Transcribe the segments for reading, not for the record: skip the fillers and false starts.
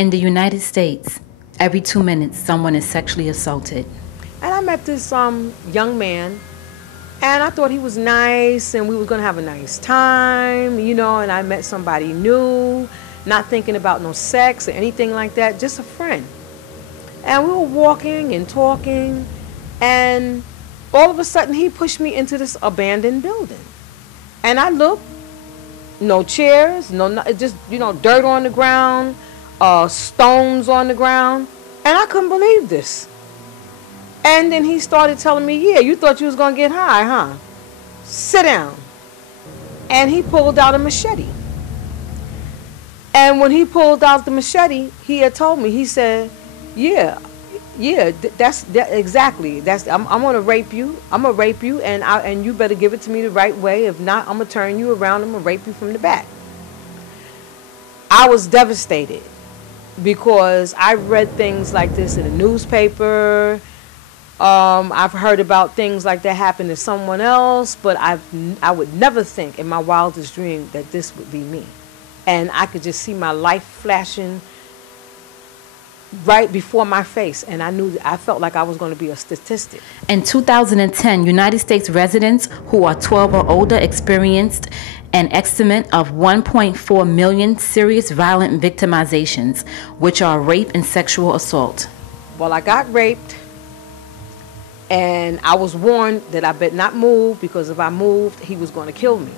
In the United States, every 2 minutes, someone is sexually assaulted. And I met this young man, and I thought he was nice, and we were going to have a nice time, you know, and I met somebody new, not thinking about no sex or anything like that, just a friend. And we were walking and talking, and all of a sudden he pushed me into this abandoned building. And I looked, no chairs, just, you know, dirt on the ground, stones on the ground, and I couldn't believe this. And then he started telling me, yeah, you thought you was going to get high, huh? Sit down. And he pulled out a machete. And when he pulled out the machete, he had told me, he said, that's exactly. I'm gonna rape you. I'm gonna rape you, and you better give it to me the right way. If not, I'm gonna turn you around. I'm gonna rape you from the back. I was devastated because I read things like this in the newspaper. I've heard about things like that happen to someone else, but I would never think in my wildest dream that this would be me. And I could just see my life flashing right before my face, and I felt like I was going to be a statistic. In 2010, United States residents who are 12 or older experienced an estimate of 1.4 million serious violent victimizations, which are rape and sexual assault. Well, I got raped, and I was warned that I better not move, because if I moved, he was going to kill me.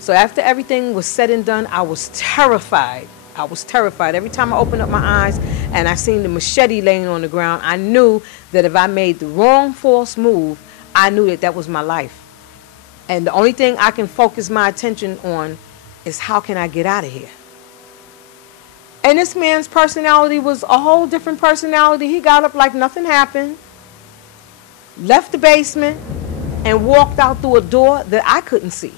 So after everything was said and done, I was terrified. I was terrified. Every time I opened up my eyes and I seen the machete laying on the ground, I knew that if I made the wrong false move, I knew that that was my life. And the only thing I can focus my attention on is how can I get out of here. And this man's personality was a whole different personality. He got up like nothing happened, left the basement, and walked out through a door that I couldn't see.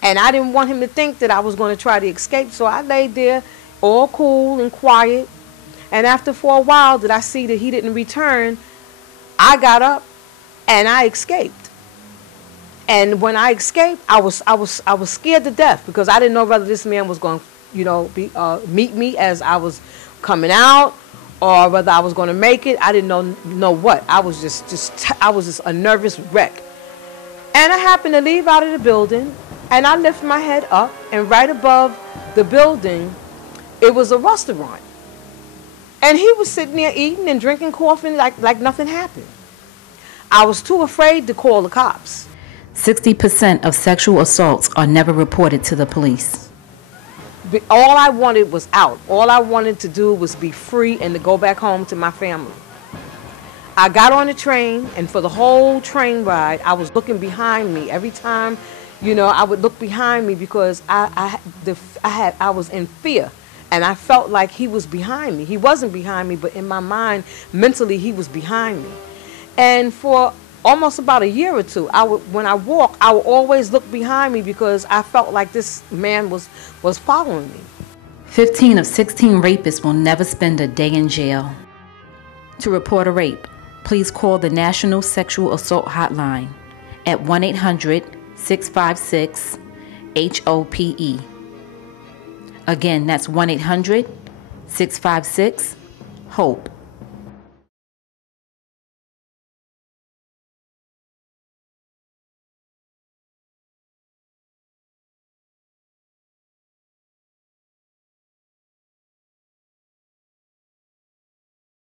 And I didn't want him to think that I was going to try to escape, so I laid there all cool and quiet. And after for a while that I see that he didn't return, I got up and I escaped. And when I escaped, I was scared to death, because I didn't know whether this man was going to, you know, meet me as I was coming out, or whether I was going to make it. I didn't know what. I was just a nervous wreck. And I happened to leave out of the building. And I lift my head up, and right above the building, it was a restaurant. And he was sitting there eating and drinking coffee like nothing happened. I was too afraid to call the cops. 60% of sexual assaults are never reported to the police. But all I wanted was out. All I wanted to do was be free and to go back home to my family. I got on the train, and for the whole train ride, I was looking behind me every time. You know, I would look behind me, because I was in fear, and I felt like he was behind me. He wasn't behind me, but in my mind, mentally, he was behind me. And for almost about a year or two, when I walk, I would always look behind me, because I felt like this man was following me. 15 of 16 rapists will never spend a day in jail. To report a rape, please call the National Sexual Assault Hotline at 1-800-656-HOPE. Again, that's 1-800-656-HOPE.